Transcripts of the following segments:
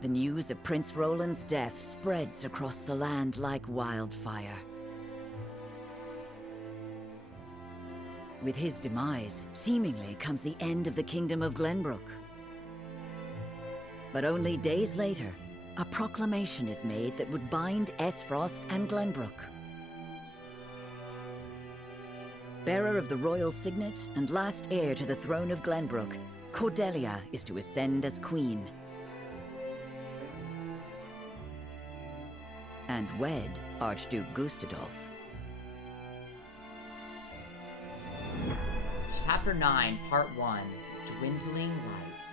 The news of Prince Roland's death spreads across the land like wildfire. With his demise, seemingly comes the end of the Kingdom of Glenbrook. But only days later, a proclamation is made that would bind Esfrost and Glenbrook. Bearer of the royal signet and last heir to the throne of Glenbrook, Cordelia is to ascend as queen. And wed Archduke Gustadolf. Chapter 9, Part 1, Dwindling Light.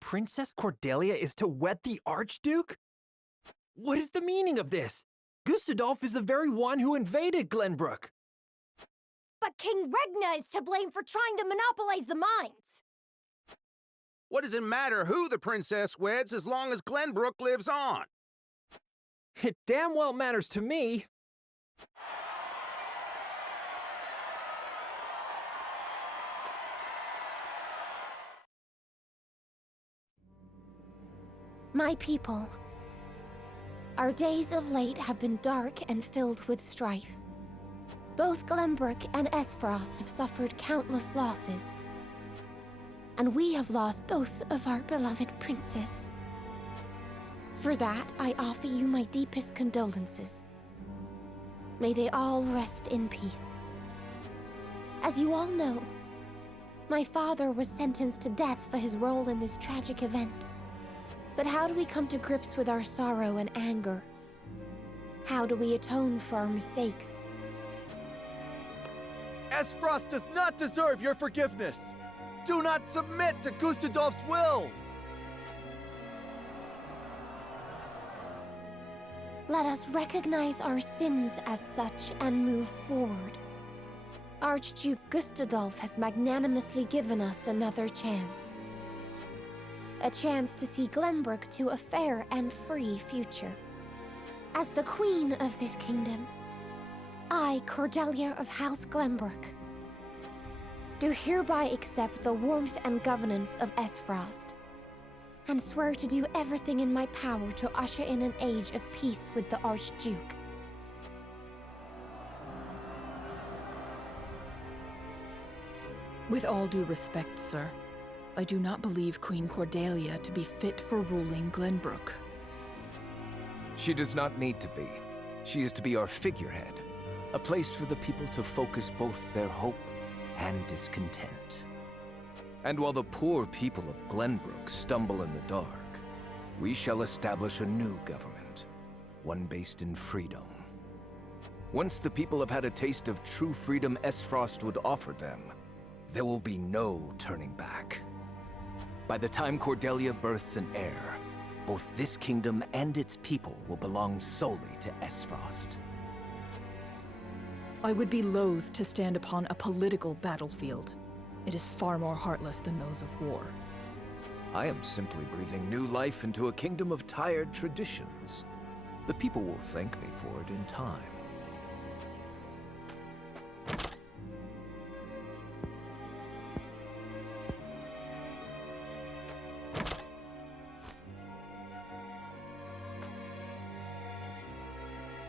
Princess Cordelia is to wed the Archduke? What is the meaning of this? Gustadolf is the very one who invaded Glenbrook. But King Regna is to blame for trying to monopolize the mines. What does it matter who the princess weds as long as Glenbrook lives on? It damn well matters to me. My people, our days of late have been dark and filled with strife. Both Glenbrook and Esfrost have suffered countless losses. And we have lost both of our beloved princes. For that, I offer you my deepest condolences. May they all rest in peace. As you all know, my father was sentenced to death for his role in this tragic event. But how do we come to grips with our sorrow and anger? How do we atone for our mistakes? Esfrost does not deserve your forgiveness! Do not submit to Gustadolf's will! Let us recognize our sins as such and move forward. Archduke Gustadolf has magnanimously given us another chance. A chance to see Glenbrook to a fair and free future. As the queen of this kingdom, I, Cordelia of House Glenbrook, do hereby accept the warmth and governance of Esfrost, and swear to do everything in my power to usher in an age of peace with the Archduke. With all due respect, sir, I do not believe Queen Cordelia to be fit for ruling Glenbrook. She does not need to be. She is to be our figurehead, a place for the people to focus both their hope and discontent. And while the poor people of Glenbrook stumble in the dark, we shall establish a new government, one based in freedom. Once the people have had a taste of true freedom Esfrost would offer them, there will be no turning back. By the time Cordelia births an heir, both this kingdom and its people will belong solely to Esfrost. I would be loath to stand upon a political battlefield. It is far more heartless than those of war. I am simply breathing new life into a kingdom of tired traditions. The people will thank me for it in time.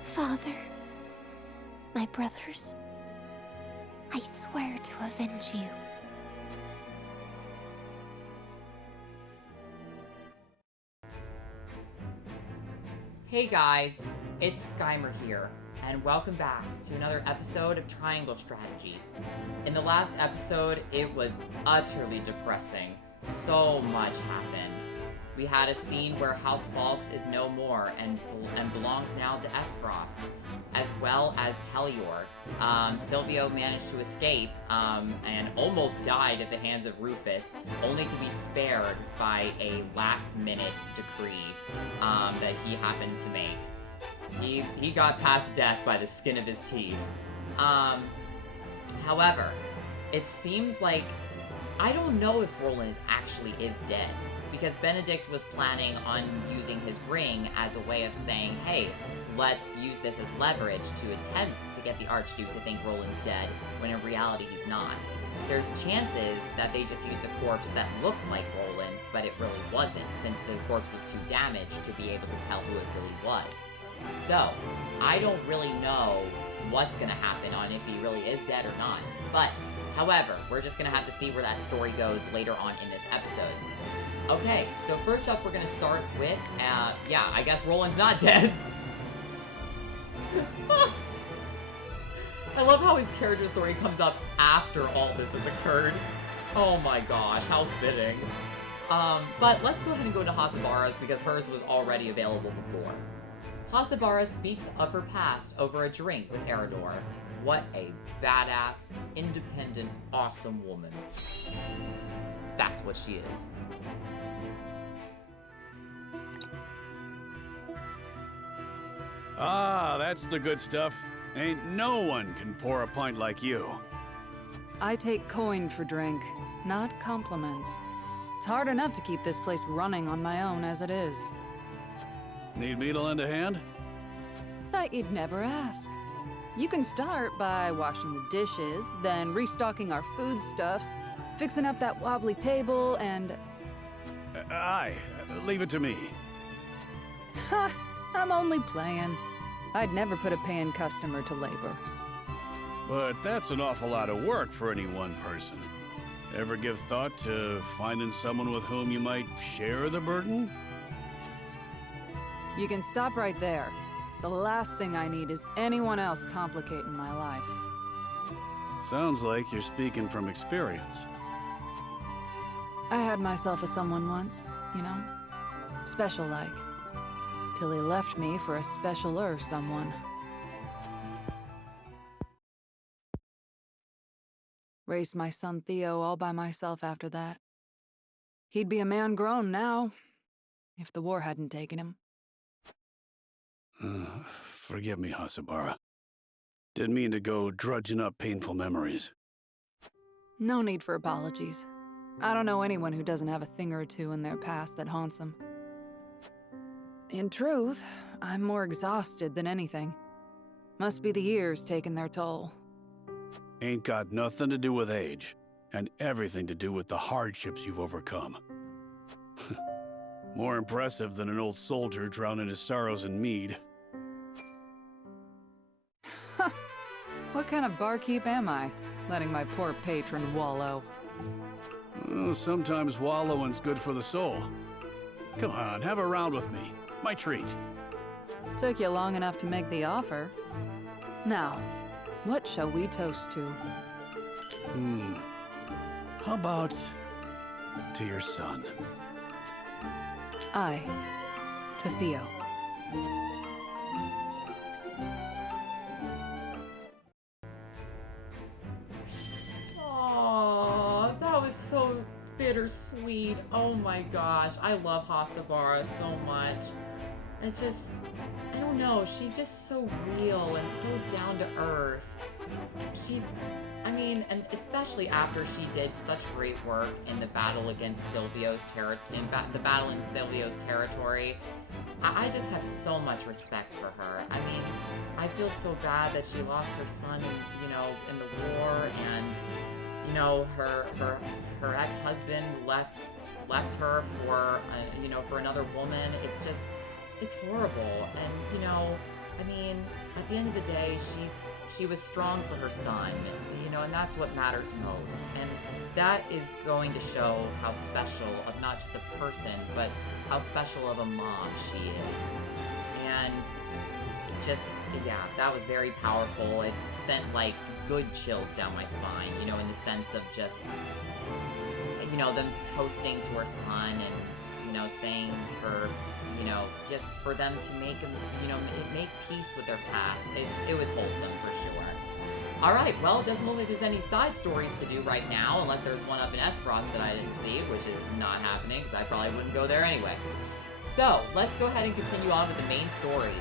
Father, my brothers, I swear to avenge you. Hey guys, it's Skymer here, and welcome back to another episode of Triangle Strategy. In the last episode, it was utterly depressing. So much happened. We had a scene where House Falks is no more and belongs now to Esfrost, as well as Telior. Silvio managed to escape and almost died at the hands of Rufus, only to be spared by a last-minute decree that he happened to make. He got past death by the skin of his teeth. However, it seems like I don't know if Roland actually is dead, because Benedict was planning on using his ring as a way of saying, hey, let's use this as leverage to attempt to get the Archduke to think Roland's dead, when in reality he's not. There's chances that they just used a corpse that looked like Roland's, but it really wasn't, since the corpse was too damaged to be able to tell who it really was. So, I don't really know what's gonna happen on if he really is dead or not. But, however, we're just gonna have to see where that story goes later on in this episode. Okay, so first up we're gonna start with, yeah, I guess Roland's not dead. I love how his character story comes up after all this has occurred. Oh my gosh, how fitting. But let's go ahead and go to Hasabara's because hers was already available before. Hasabara speaks of her past over a drink with Eridor. What a badass, independent, awesome woman. That's what she is. Ah, that's the good stuff. Ain't no one can pour a pint like you. I take coin for drink, not compliments. It's hard enough to keep this place running on my own as it is. Need me to lend a hand? Thought you'd never ask. You can start by washing the dishes, then restocking our foodstuffs, fixing up that wobbly table, and... Aye, leave it to me. Ha! I'm only playing. I'd never put a paying customer to labor. But that's an awful lot of work for any one person. Ever give thought to finding someone with whom you might share the burden? You can stop right there. The last thing I need is anyone else complicating my life. Sounds like you're speaking from experience. I had myself a someone once, you know? Special like. Till he left me for a specialer someone. Raised my son Theo all by myself after that. He'd be a man grown now, if the war hadn't taken him. Forgive me, Hasabara. Didn't mean to go drudging up painful memories. No need for apologies. I don't know anyone who doesn't have a thing or two in their past that haunts them. In truth, I'm more exhausted than anything. Must be the years taking their toll. Ain't got nothing to do with age, and everything to do with the hardships you've overcome. More impressive than an old soldier drowning his sorrows in mead. What kind of barkeep am I, letting my poor patron wallow? Well, sometimes wallowing's good for the soul. Come on, have a round with me. My treat. Took you long enough to make the offer. Now, what shall we toast to? How about to your son? I, to Theo. Aww, that was so bittersweet. Oh my gosh, I love Hasabara so much. It's just, I don't know, she's just so real and so down to earth. I mean, and especially after she did such great work in the battle against Silvio's the battle in Silvio's territory. I just have so much respect for her. I mean, I feel so bad that she lost her son, in the war, and her ex-husband left her for another woman. It's horrible, and I mean, at the end of the day, she was strong for her son, and that's what matters most. And that is going to show how special of not just a person, but how special of a mom she is. And that was very powerful. It sent good chills down my spine, in the sense of just, them toasting to her son and, saying for, just for them to make peace with their past. It was wholesome for sure. All right, well, it doesn't look like there's any side stories to do right now, unless there's one up in Esfrost that I didn't see, which is not happening, because I probably wouldn't go there anyway. So, let's go ahead and continue on with the main story.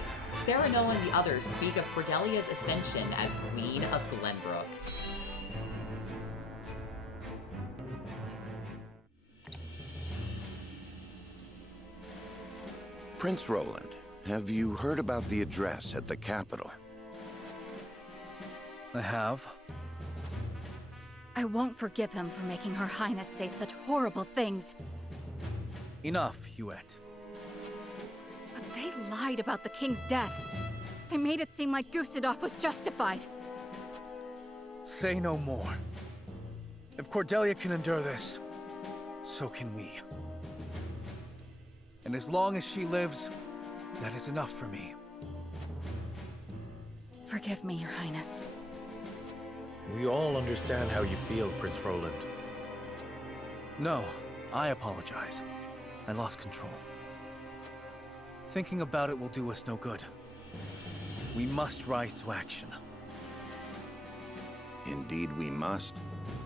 Cyrano and the others speak of Cordelia's ascension as Queen of Glenbrook. Prince Roland have you heard about the address at the capital? I have. I won't forgive them for making Her Highness say such horrible things. Enough, Huet. But they lied about the king's death. They made it seem like Gustadolf was justified. Say no more. If Cordelia can endure this, so can we. And as long as she lives, that is enough for me. Forgive me, Your Highness. We all understand how you feel, Prince Roland. No, I apologize. I lost control. Thinking about it will do us no good. We must rise to action. Indeed we must.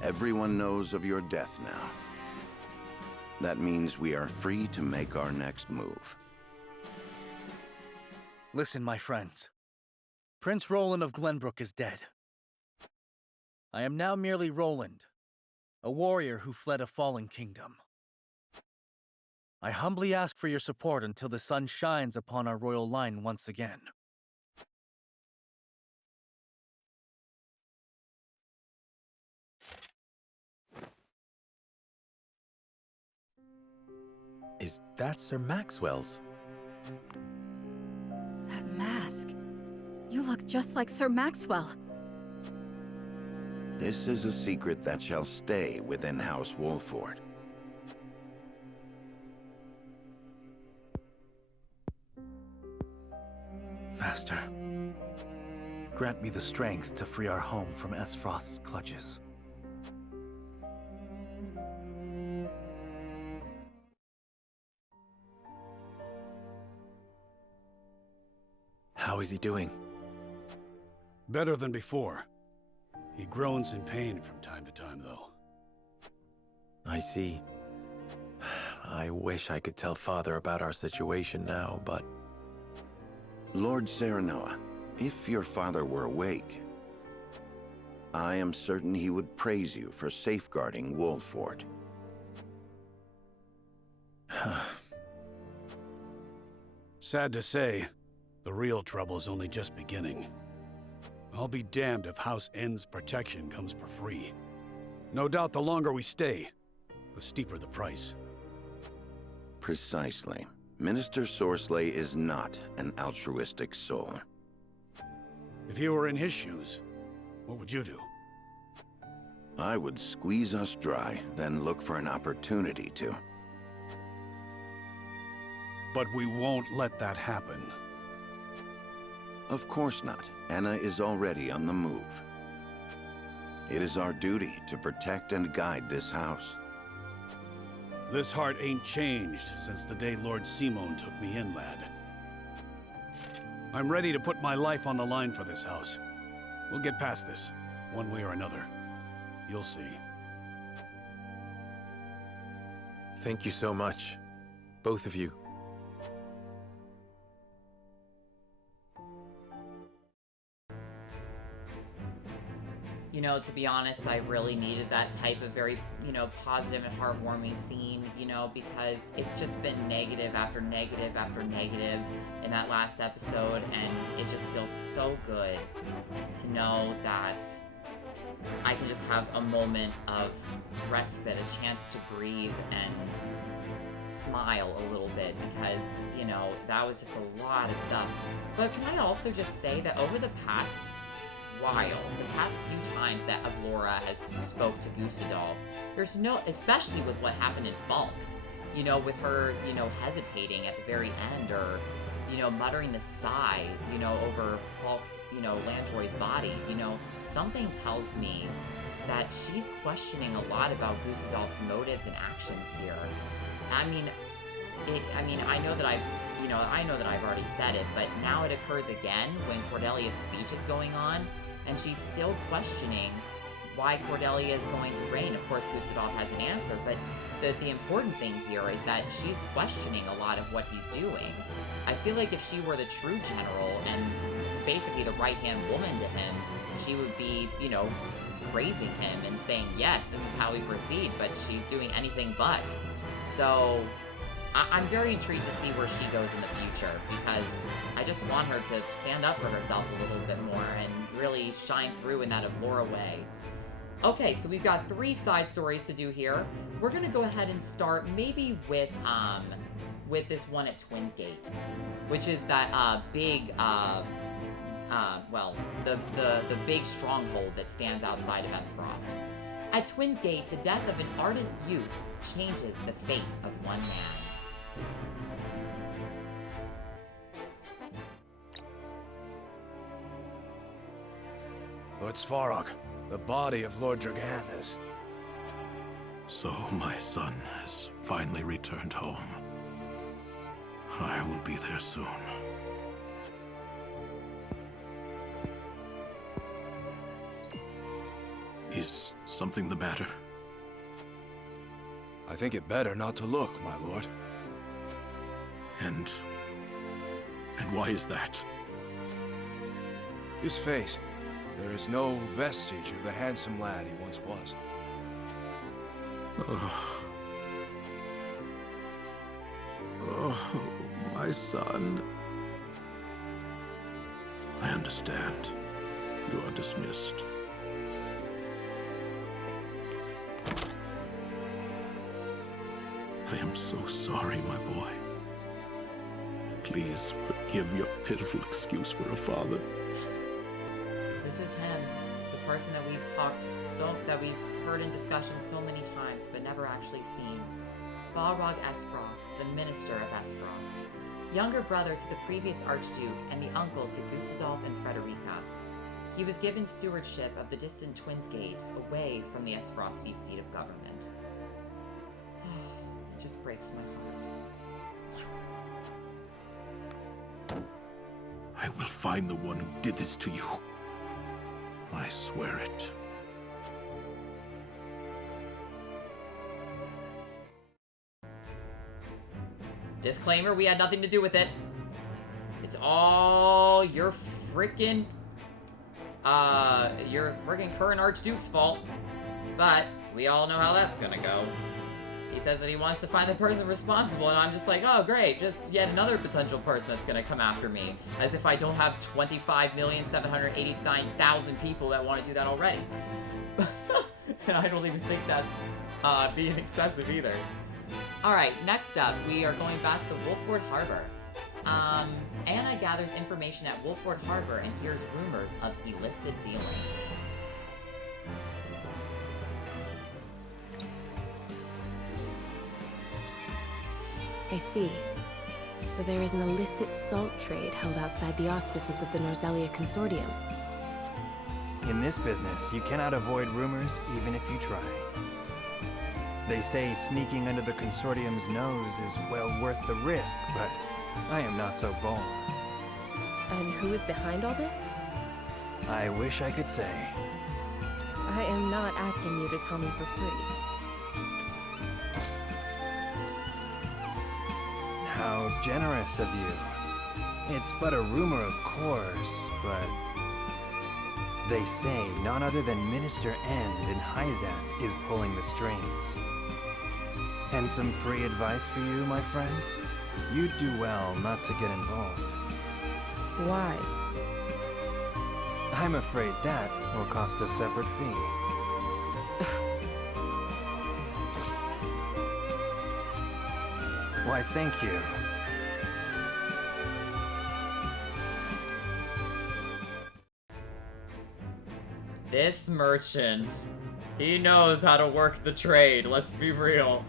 Everyone knows of your death now. That means we are free to make our next move. Listen, my friends. Prince Roland of Glenbrook is dead. I am now merely Roland, a warrior who fled a fallen kingdom. I humbly ask for your support until the sun shines upon our royal line once again. Is that Sir Maxwell's? That mask. You look just like Sir Maxwell. This is a secret that shall stay within House Wolford. Master, grant me the strength to free our home from Esfrost's clutches. How is he doing? Better than before. He groans in pain from time to time, though. I see. I wish I could tell Father about our situation now, but... Lord Serenoa, if your father were awake, I am certain he would praise you for safeguarding Wolford. Sad to say, the real trouble's only just beginning. I'll be damned if House End's protection comes for free. No doubt the longer we stay, the steeper the price. Precisely. Minister Sorsley is not an altruistic soul. If you were in his shoes, what would you do? I would squeeze us dry, then look for an opportunity to. But we won't let that happen. Of course not. Anna is already on the move. It is our duty to protect and guide this house. This heart ain't changed since the day Lord Simon took me in, lad. I'm ready to put my life on the line for this house. We'll get past this, one way or another. You'll see. Thank you so much, both of you. You know, to be honest, I really needed that type of very, positive and heartwarming scene, because it's just been negative after negative after negative in that last episode, and it just feels so good to know that I can just have a moment of respite, a chance to breathe and smile a little bit, because, that was just a lot of stuff. But can I also just say that over the past few times that Avlora has spoke to Gustadolf, there's especially with what happened in Falks, with her, hesitating at the very end, or, muttering the sigh, over Falks, Lantroy's body, something tells me that she's questioning a lot about Gustadolf's motives and actions here. I know that I've already said it, but now it occurs again when Cordelia's speech is going on, and she's still questioning why Cordelia is going to reign. Of course, Gustadolf has an answer, but the important thing here is that she's questioning a lot of what he's doing. I feel like if she were the true general and basically the right-hand woman to him, she would be, praising him and saying, yes, this is how we proceed, but she's doing anything but. So, I'm very intrigued to see where she goes in the future, because I just want her to stand up for herself a little bit more and really shine through in that Avlora way. Okay, so we've got 3 side stories to do here. We're gonna go ahead and start maybe with this one at Twins Gate, which is that big, well, the big stronghold that stands outside of Esfrost. At Twins Gate, the death of an ardent youth changes the fate of one man. Lord Svarog, the body of Lord Dragan is... So my son has finally returned home. I will be there soon. Is something the matter? I think it better not to look, my lord. And why is that? His face. There is no vestige of the handsome lad he once was. Oh, my son. I understand. You are dismissed. I am so sorry, my boy. Please forgive your pitiful excuse for a father. This is him, the person that we've heard in discussion so many times, but never actually seen. Svarog Esfrost, the Minister of Esfrost, younger brother to the previous Archduke and the uncle to Gustadolf and Frederica. He was given stewardship of the distant Twins Gate, away from the Esfrosti seat of government. It just breaks my heart. I will find the one who did this to you. I swear it. Disclaimer, we had nothing to do with it. It's all your frickin' current Archduke's fault. But we all know how that's gonna go. He says that he wants to find the person responsible, and I'm just like, oh great, just yet another potential person that's gonna come after me. As if I don't have 25,789,000 people that want to do that already. And I don't even think that's being excessive either. Alright, next up, we are going back to the Wolford Harbor. Anna gathers information at Wolford Harbor and hears rumors of illicit dealings. I see. So there is an illicit salt trade held outside the auspices of the Norzelia Consortium. In this business, you cannot avoid rumors even if you try. They say sneaking under the Consortium's nose is well worth the risk, but I am not so bold. And who is behind all this? I wish I could say. I am not asking you to tell me for free. How generous of you. It's but a rumor, of course, but... They say none other than Minister End in Hyzant is pulling the strings. And some free advice for you, my friend? You'd do well not to get involved. Why? I'm afraid that will cost a separate fee. Why, thank you. This merchant, he knows how to work the trade, let's be real.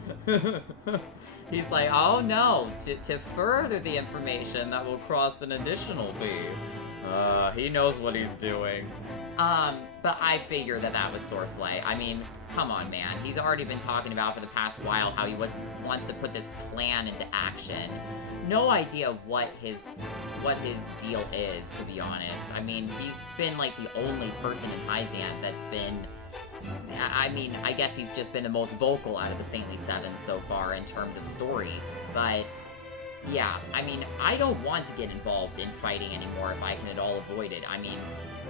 He's like, oh no, to further the information that will cost an additional fee. He knows what he's doing. But I figure that was Sorsley. I mean, come on, man. He's already been talking about for the past while how he wants to put this plan into action. No idea what his deal is, to be honest. I mean, he's been like the only person in Hyzant that's been... I mean, I guess he's just been the most vocal out of the Saintly Seven so far in terms of story, but yeah, I mean, I don't want to get involved in fighting anymore if I can at all avoid it. I mean,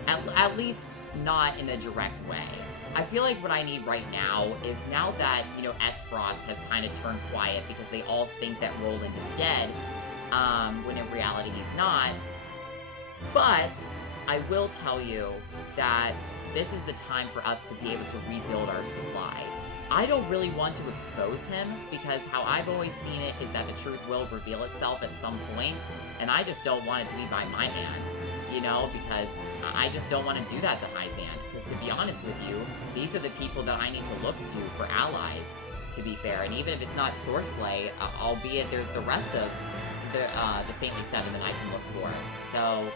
at least not in a direct way. I feel like what I need right now is, now that, you know, Frost has kind of turned quiet because they all think that Roland is dead, when in reality he's not. But I will tell you that this is the time for us to be able to rebuild our supply. I don't really want to expose him, because how I've always seen it is that the truth will reveal itself at some point, and I just don't want it to be by my hands, you know, because I just don't want to do that to Hyzant, because to be honest with you, these are the people that I need to look to for allies, to be fair, and even if it's not Sorsley, albeit there's the rest of the Saintly Seven that I can look for, so,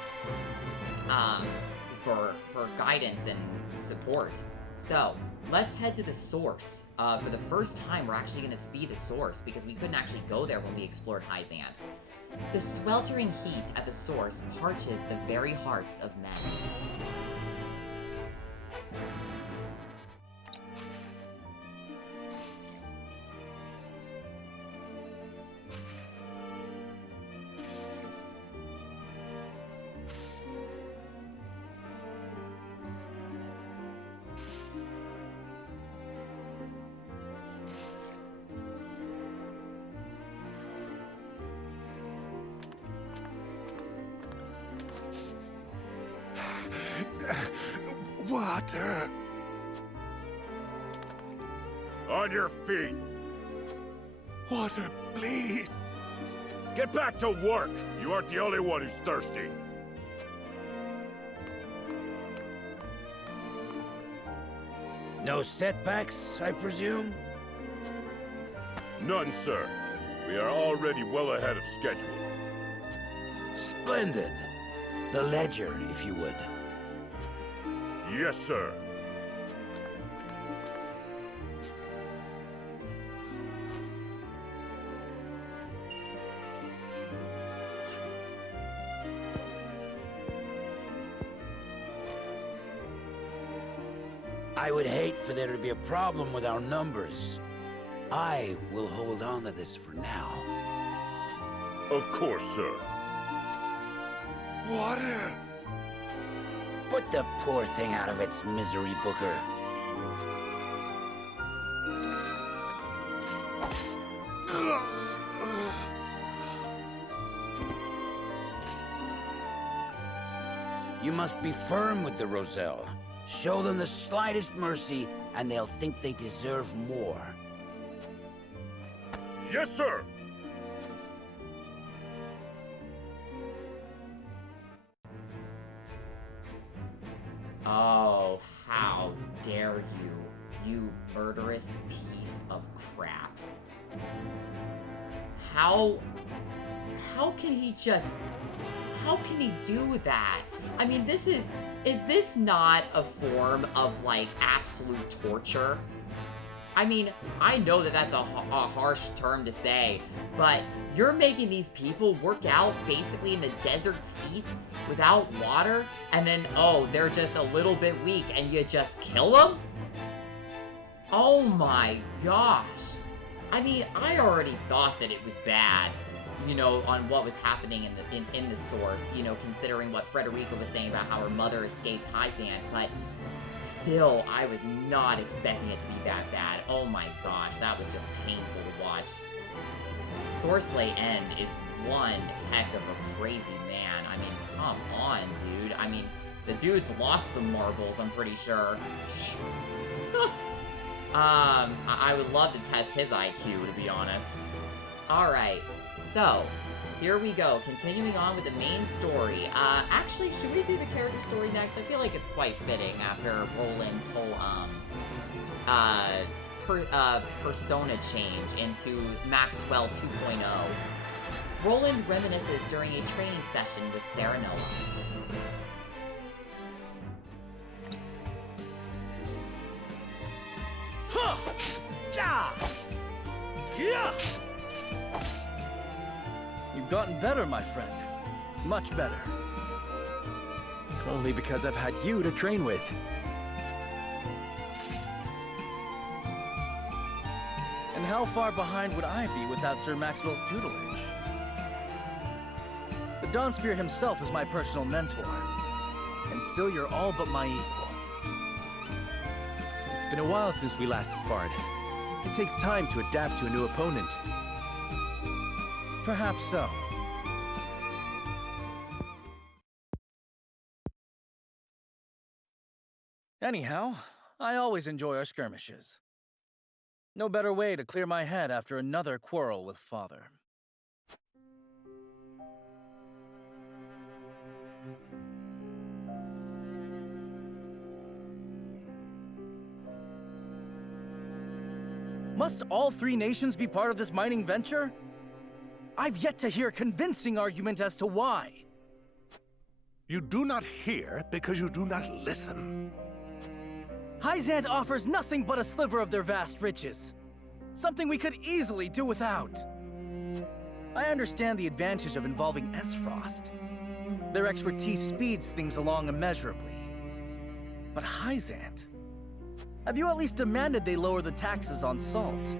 for guidance and support. So, let's head to the source. For the first time, we're actually going to see the source, because we couldn't actually go there when we explored Hyzant. The sweltering heat at the source parches the very hearts of men. Water! On your feet! Water, please! Get back to work! You aren't the only one who's thirsty. No setbacks, I presume? None, sir. We are already well ahead of schedule. Splendid. The ledger, if you would. Yes, sir. I would hate for there to be a problem with our numbers. I will hold on to this for now. Of course, sir. Water! Put the poor thing out of its misery, Booker. You must be firm with the Roselle. Show them the slightest mercy, and they'll think they deserve more. Yes, sir! Oh, how dare you, you murderous piece of crap. How can he just, how can he do that? I mean, is this not a form of, like, absolute torture? I mean, I know that that's a harsh term to say, but you're making these people work out basically in the desert's heat without water, and then, oh, they're just a little bit weak and you just kill them? Oh my gosh. I mean, I already thought that it was bad, you know, on what was happening in the source, you know, considering what Frederica was saying about how her mother escaped Hyzant, but still, I was not expecting it to be that bad. Oh my gosh, that was just painful to watch. Sorsley End is one heck of a crazy man. I mean, come on, dude. I mean, the dude's lost some marbles, I'm pretty sure. I would love to test his IQ, to be honest. Alright, so, here we go, continuing on with the main story. Actually, should we do the character story next? I feel like it's quite fitting after Roland's whole, persona change into Maxwell 2.0. Roland reminisces during a training session with Sarah Noah. You've gotten better, my friend. Much better. Only because I've had you to train with. And how far behind would I be without Sir Maxwell's tutelage? The Dawnspear himself is my personal mentor. And still you're all but my equal. It's been a while since we last sparred. It takes time to adapt to a new opponent. Perhaps so. Anyhow, I always enjoy our skirmishes. No better way to clear my head after another quarrel with Father. Must all three nations be part of this mining venture? I've yet to hear a convincing argument as to why. You do not hear because you do not listen. Hyzant offers nothing but a sliver of their vast riches. Something we could easily do without. I understand the advantage of involving Esfrost. Their expertise speeds things along immeasurably. But Hyzant? Have you at least demanded they lower the taxes on salt?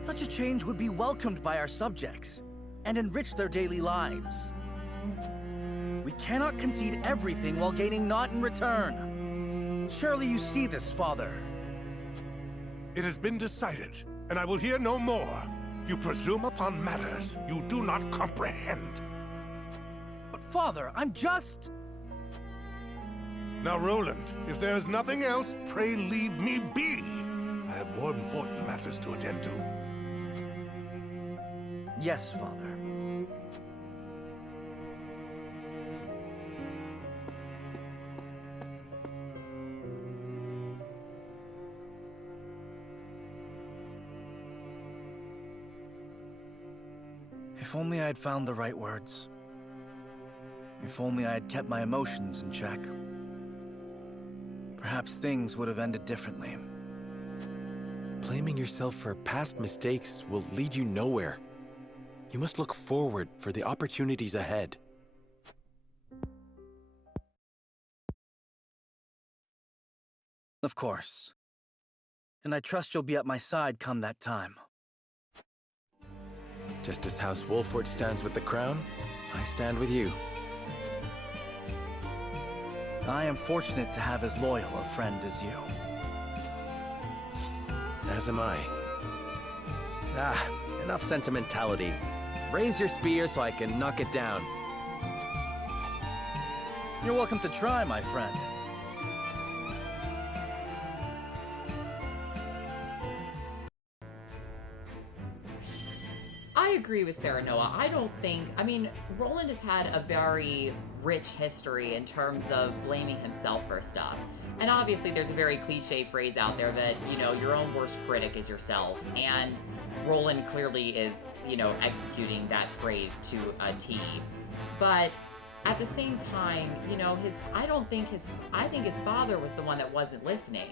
Such a change would be welcomed by our subjects, and enrich their daily lives. We cannot concede everything while gaining naught in return. Surely you see this, Father. It has been decided, and I will hear no more. You presume upon matters you do not comprehend. But Father, I'm just... Now, Roland, if there is nothing else, pray leave me be. I have more important matters to attend to. Yes, Father. If only I had found the right words. If only I had kept my emotions in check. Perhaps things would have ended differently. Blaming yourself for past mistakes will lead you nowhere. You must look forward for the opportunities ahead. Of course. And I trust you'll be at my side come that time. Just as House Wolford stands with the crown, I stand with you. I am fortunate to have as loyal a friend as you. As am I. Enough sentimentality. Raise your spear so I can knock it down. You're welcome to try, my friend. I agree with Sarah Noah. I don't think, I mean, Roland has had a very rich history in terms of blaming himself for stuff. And obviously there's a very cliche phrase out there that, you know, your own worst critic is yourself. And Roland clearly is, you know, executing that phrase to a T. But at the same time, you know, I think his father was the one that wasn't listening.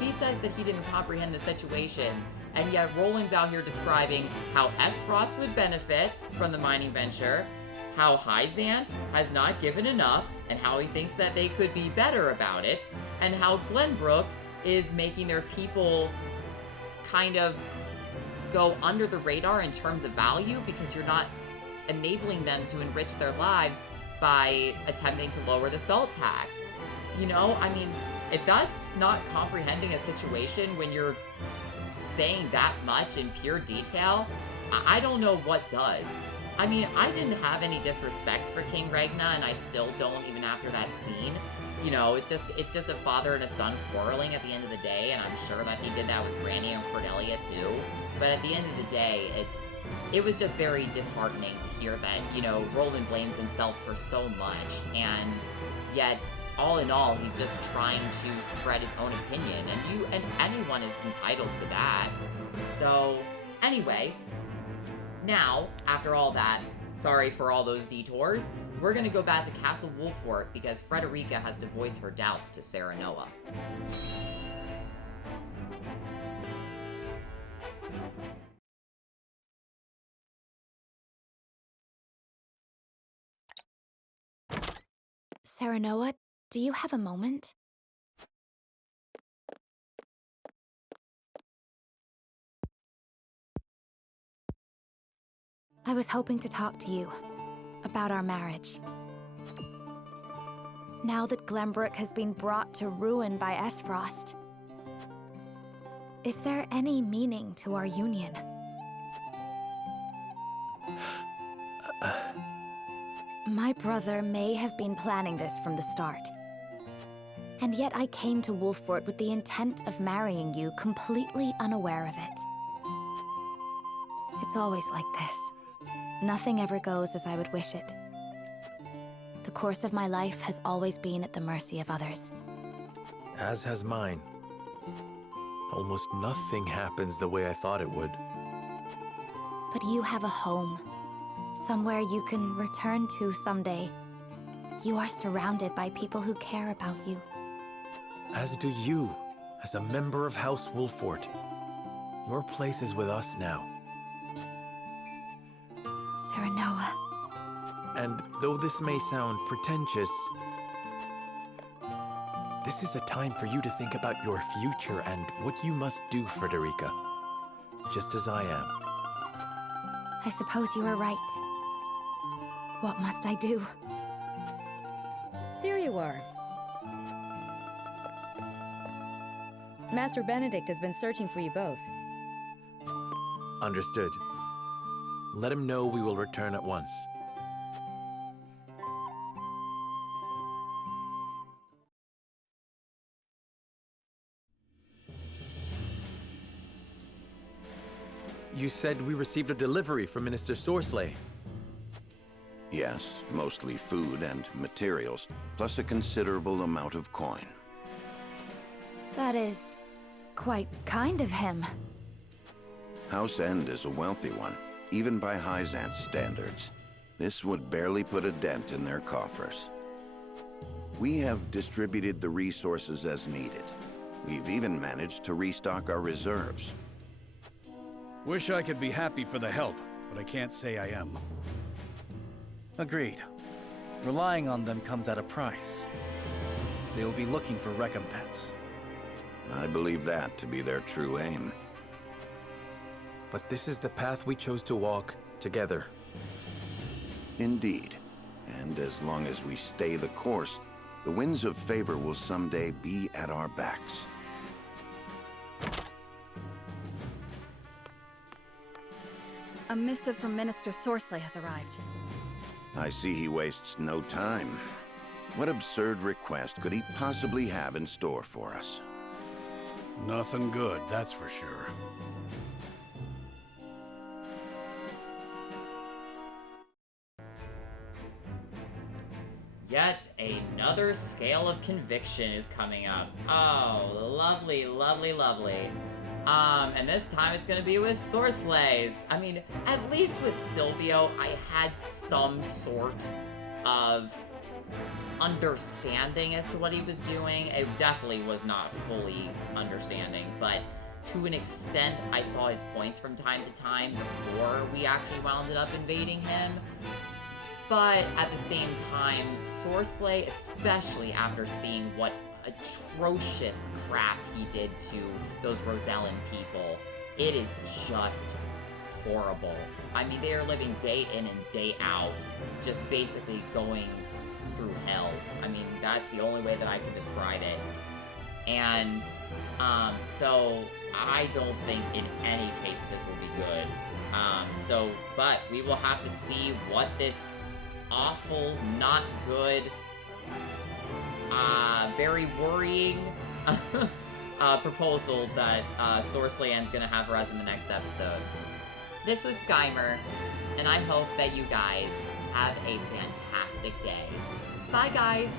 He says that he didn't comprehend the situation, and yet Roland's out here describing how Esfrost would benefit from the mining venture, how Hyzant has not given enough, and how he thinks that they could be better about it, and how Glenbrook is making their people kind of go under the radar in terms of value because you're not enabling them to enrich their lives by attempting to lower the salt tax. You know, I mean, if that's not comprehending a situation when you're saying that much in pure detail, I don't know what does. I mean, I didn't have any disrespect for King Regna, and I still don't even after that scene. You know, it's just a father and a son quarreling at the end of the day, and I'm sure that he did that with Franny and Cordelia too. But at the end of the day, it was just very disheartening to hear that, you know, Roland blames himself for so much, and yet, all in all, he's just trying to spread his own opinion, and anyone is entitled to that. So, anyway, now, after all that, sorry for all those detours, we're gonna go back to Castle Wolfort because Frederica has to voice her doubts to Sarah Noah. Sarah Noah, do you have a moment? I was hoping to talk to you about our marriage. Now that Glenbrook has been brought to ruin by Esfrost, is there any meaning to our union? My brother may have been planning this from the start. And yet I came to Wolffort with the intent of marrying you, completely unaware of it. It's always like this. Nothing ever goes as I would wish it. The course of my life has always been at the mercy of others. As has mine. Almost nothing happens the way I thought it would. But you have a home. Somewhere you can return to someday. You are surrounded by people who care about you. As do you, as a member of House Wolffort. Your place is with us now. Serenoa. And though this may sound pretentious, this is a time for you to think about your future and what you must do, Frederica. Just as I am. I suppose you are right. What must I do? Here you are. Master Benedict has been searching for you both. Understood. Let him know we will return at once. You said we received a delivery from Minister Sorsley. Yes, mostly food and materials, plus a considerable amount of coin. That is quite kind of him. House End is a wealthy one, even by Hyzant's standards. This would barely put a dent in their coffers. We have distributed the resources as needed. We've even managed to restock our reserves. Wish I could be happy for the help, but I can't say I am. Agreed. Relying on them comes at a price. They will be looking for recompense. I believe that to be their true aim. But this is the path we chose to walk together. Indeed. And as long as we stay the course, the winds of favor will someday be at our backs. A missive from Minister Sorsley has arrived. I see he wastes no time. What absurd request could he possibly have in store for us? Nothing good, that's for sure. Yet another scale of conviction is coming up. Oh, lovely, lovely, lovely. And this time it's gonna be with Sorsley's. I mean, at least with Silvio, I had some sort of understanding as to what he was doing. It definitely was not fully understanding, but to an extent, I saw his points from time to time before we actually wound up invading him. But at the same time, Sorsley, especially after seeing what atrocious crap he did to those Rosellan people, it is just horrible. I mean, they are living day in and day out, just basically going through hell. I mean, that's the only way that I can describe it. And, so I don't think in any case this will be good. But we will have to see what this awful, not good, very worrying proposal that Sorsley Ende's gonna have for us in the next episode. This was Skymer, and I hope that you guys have a fantastic day. Bye, guys!